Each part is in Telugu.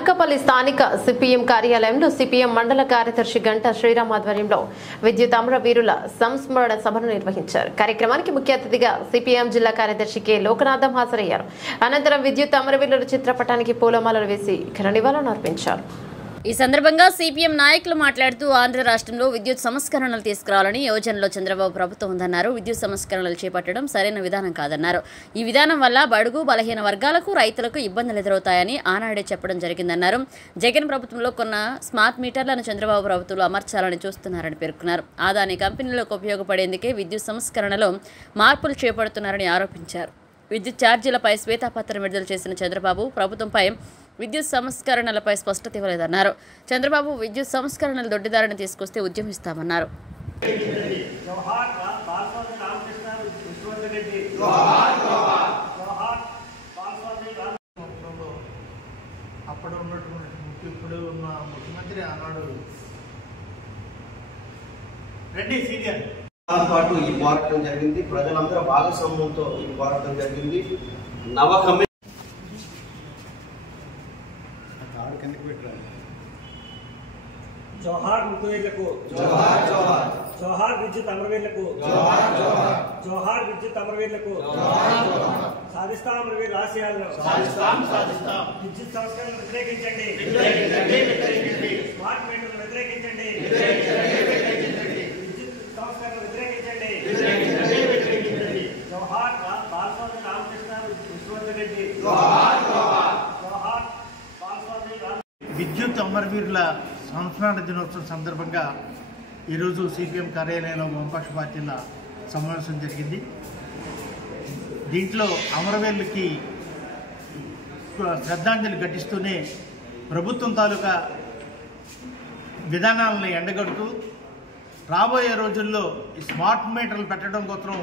అనకాపల్లి స్థానిక సిపిఎం కార్యాలయంలో సిపిఎం మండల కార్యదర్శి గంట శ్రీరామ్ ఆధ్వర్యంలో విద్యుత్ అమరవీరుల సంస్మరణ సభను నిర్వహించారు. కార్యక్రమానికి ముఖ్య అతిథిగా సిపిఎం జిల్లా కార్యదర్శి కె లోకనాథం హాజరయ్యారు. అనంతరం విద్యుత్ అమరవీరుల చిత్రపటానికి పూలమాలలు వేసి ఘన నివాళులు అర్పించారు. ఈ సందర్భంగా సిపిఎం నాయకులు మాట్లాడుతూ ఆంధ్ర రాష్ట్రంలో విద్యుత్ సంస్కరణలు తీసుకురావాలని యోజనలో చంద్రబాబు ప్రభుత్వం ఉందన్నారు. విద్యుత్ సంస్కరణలు చేపట్టడం సరైన విధానం కాదన్నారు. ఈ విధానం వల్ల బడుగు బలహీన వర్గాలకు రైతులకు ఇబ్బందులు ఎదురవుతాయని ఆనాడే చెప్పడం జరిగిందన్నారు. జగన్ ప్రభుత్వంలో కొన్న స్మార్ట్ మీటర్లను చంద్రబాబు ప్రభుత్వంలో అమర్చాలని చూస్తున్నారని పేర్కొన్నారు. ఆదాని కంపెనీలకు ఉపయోగపడేందుకే విద్యుత్ సంస్కరణలో మార్పులు చేపడుతున్నారని ఆరోపించారు. విద్యుత్ ఛార్జీలపై శ్వేతపత్రం విడుదల చేసిన చంద్రబాబు ప్రభుత్వంపై విద్యుత్ సంస్కరణలపై స్పష్టత ఇవ్వలేదన్నారు. చంద్రబాబు విద్యుత్ సంస్కరణలు దొడ్డిదారిని తీసుకొస్తే ఉద్యమిస్తామన్నారు. అప్పుడు ఉన్నటువంటి ఇప్పుడు ఉన్న ముఖ్యమంత్రి ఆనాడు రెడ్డి సీనియర్ పాటు ఈ పోరాటం జరిగింది. ప్రజలందరూ భాగస్వామ్యంతో ఈ పోరాటం జరిగింది. జోహార్ ముఖ్యమంత్రులకు, జోహార్ విద్యుత్ అమరవీరులకు, జోహార్ విద్యుత్ అమరవీరులకు, సాధిస్తాం అమరవీరుల ఆశయాలను, విద్యుత్ సంస్కరణను వ్యతిరేకించండి, స్మార్ట్ మీటర్లను వ్యతిరేకించండి, విద్యుత్ సంస్కరణను వ్యతిరేకించండి. జోహార్ బాలస్వామి రామకృష్ణ విశ్వవర్ధన్ రెడ్డి, జోహార్ బాలస్వామి విద్యుత్ అమరవీరుల సంస్మరణ దినోత్సవం సందర్భంగా ఈరోజు సిపిఎం కార్యాలయంలో వామపక్ష పార్టీల సమావేశం జరిగింది. దీంట్లో అమరవీరులకి శ్రద్ధాంజలి ఘటిస్తూనే ప్రభుత్వం తాలూకా విధానాలను ఎండగడుతూ రాబోయే రోజుల్లో ఈ స్మార్ట్ మీటర్లు పెట్టడం కోసం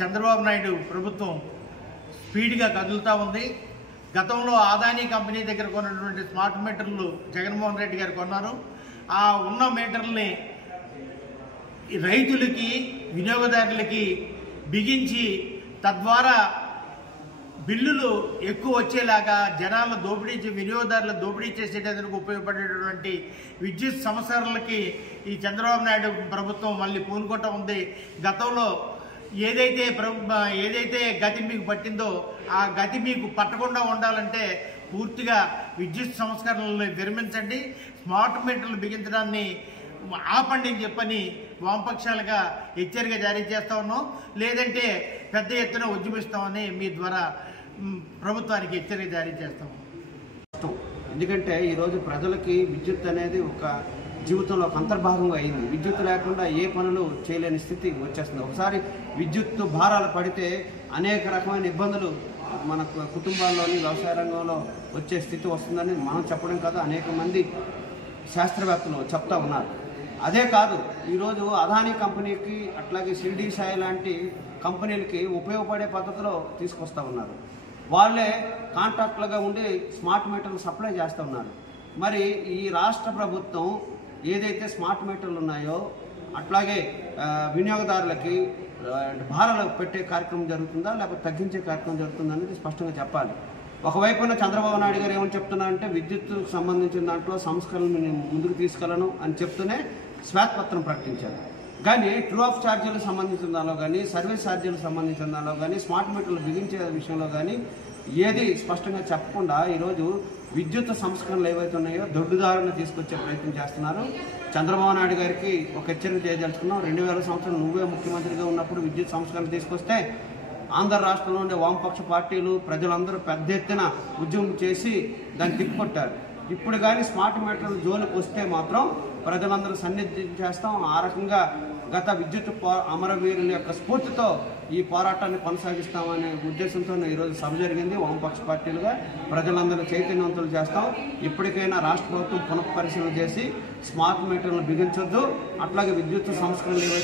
చంద్రబాబు నాయుడు ప్రభుత్వం స్పీడ్గా కదులుతూ ఉంది. గతంలో ఆదాని కంపెనీ దగ్గర కొన్నటువంటి స్మార్ట్ మీటర్లు జగన్మోహన్ రెడ్డి గారు కొన్నారు. ఆ ఉన్న మీటర్లని రైతులకి వినియోగదారులకి బిగించి తద్వారా బిల్లులు ఎక్కువ వచ్చేలాగా జనాల దోపిడీ వినియోగదారుల దోపిడీ చేసేటందుకు ఉపయోగపడేటటువంటి విద్యుత్ సంస్కరణలకి ఈ చంద్రబాబు నాయుడు ప్రభుత్వం మళ్ళీ పూనుకుంటూ ఉంది. గతంలో ఏదైతే గతి మీకు పట్టిందో ఆ గతి మీకు పట్టకుండా ఉండాలంటే పూర్తిగా విద్యుత్ సంస్కరణలను విరమించండి, స్మార్ట్ మీటర్లు బిగించడాన్ని ఆపండి అని చెప్పని వామపక్షాలుగా హెచ్చరిక జారీ చేస్తా ఉన్నాం. లేదంటే పెద్ద ఎత్తున ఉద్యమిస్తామని మీ ద్వారా ప్రభుత్వానికి హెచ్చరిక జారీ చేస్తాం. ఎందుకంటే ఈరోజు ప్రజలకి విద్యుత్ అనేది ఒక జీవితంలో ఒక అంతర్భాగంగా అయింది. విద్యుత్ లేకుండా ఏ పనులు చేయలేని స్థితి వచ్చేస్తుంది. ఒకసారి విద్యుత్ భారాలు పడితే అనేక రకమైన ఇబ్బందులు మన కుటుంబాల్లోని వ్యవసాయ రంగంలో వచ్చే స్థితి వస్తుందని మనం చెప్పడం కాదు, అనేక మంది శాస్త్రవేత్తలు చెప్తా ఉన్నారు. అదే కాదు, ఈరోజు అదానీ కంపెనీకి అట్లాగే షిరిడి సాయి లాంటి కంపెనీలకి ఉపయోగపడే పద్ధతిలో తీసుకొస్తా ఉన్నారు. వాళ్ళే కాంట్రాక్టులుగా ఉండి స్మార్ట్ మీటర్లు సప్లై చేస్తూ ఉన్నారు. మరి ఈ రాష్ట్ర ప్రభుత్వం ఏదైతే స్మార్ట్ మీటర్లు ఉన్నాయో అట్లాగే వినియోగదారులకి భారాలు పెట్టే కార్యక్రమం జరుగుతుందా లేకపోతే తగ్గించే కార్యక్రమం జరుగుతుందా అనేది స్పష్టంగా చెప్పాలి. ఒకవైపున చంద్రబాబు నాయుడు గారు ఏమని చెప్తున్నారంటే విద్యుత్ సంబంధించిన దాంట్లో సంస్కరణలు ముందుకు తీసుకెళ్లను అని చెప్తూనే శ్వేతపత్రం ప్రకటించారు. కానీ ట్రూ ఆఫ్ ఛార్జీలకు సంబంధించిన దానిలో కానీ సర్వీస్ ఛార్జీలకు సంబంధించిన దానిలో కానీ స్మార్ట్ మీటర్లు బిగించే విషయంలో కానీ ఏది స్పష్టంగా చెప్పకుండా ఈరోజు విద్యుత్ సంస్కరణలు ఏవైతే ఉన్నాయో దొడ్డుదారులను తీసుకొచ్చే ప్రయత్నం చేస్తున్నారు. చంద్రబాబు నాయుడు గారికి ఒక హెచ్చరిక చేయదలుచుకున్నాం. 2000 సంవత్సరం నువ్వే ముఖ్యమంత్రిగా ఉన్నప్పుడు విద్యుత్ సంస్కరణలు తీసుకొస్తే ఆంధ్ర రాష్ట్రంలో ఉండే వామపక్ష పార్టీలు ప్రజలందరూ పెద్ద ఎత్తున ఉద్యమం చేసి దాన్ని తిప్పుకొట్టారు. ఇప్పుడు కానీ స్మార్ట్ మీటర్ల జోలికి వస్తే మాత్రం ప్రజలందరూ సన్నిధి చేస్తాం. ఆ రకంగా గత విద్యుత్ అమరవీరుల యొక్క స్ఫూర్తితో ఈ పోరాటాన్ని కొనసాగిస్తామనే ఉద్దేశంతో ఈరోజు సభ జరిగింది. వామపక్ష పార్టీలుగా ప్రజలందరూ చైతన్యవంతులు చేస్తాం. ఇప్పటికైనా రాష్ట్ర ప్రభుత్వం పునఃపరిశీలన చేసి స్మార్ట్ మీటర్లను బిగించొద్దు, అట్లాగే విద్యుత్ సంస్కరణలు ఏవైతే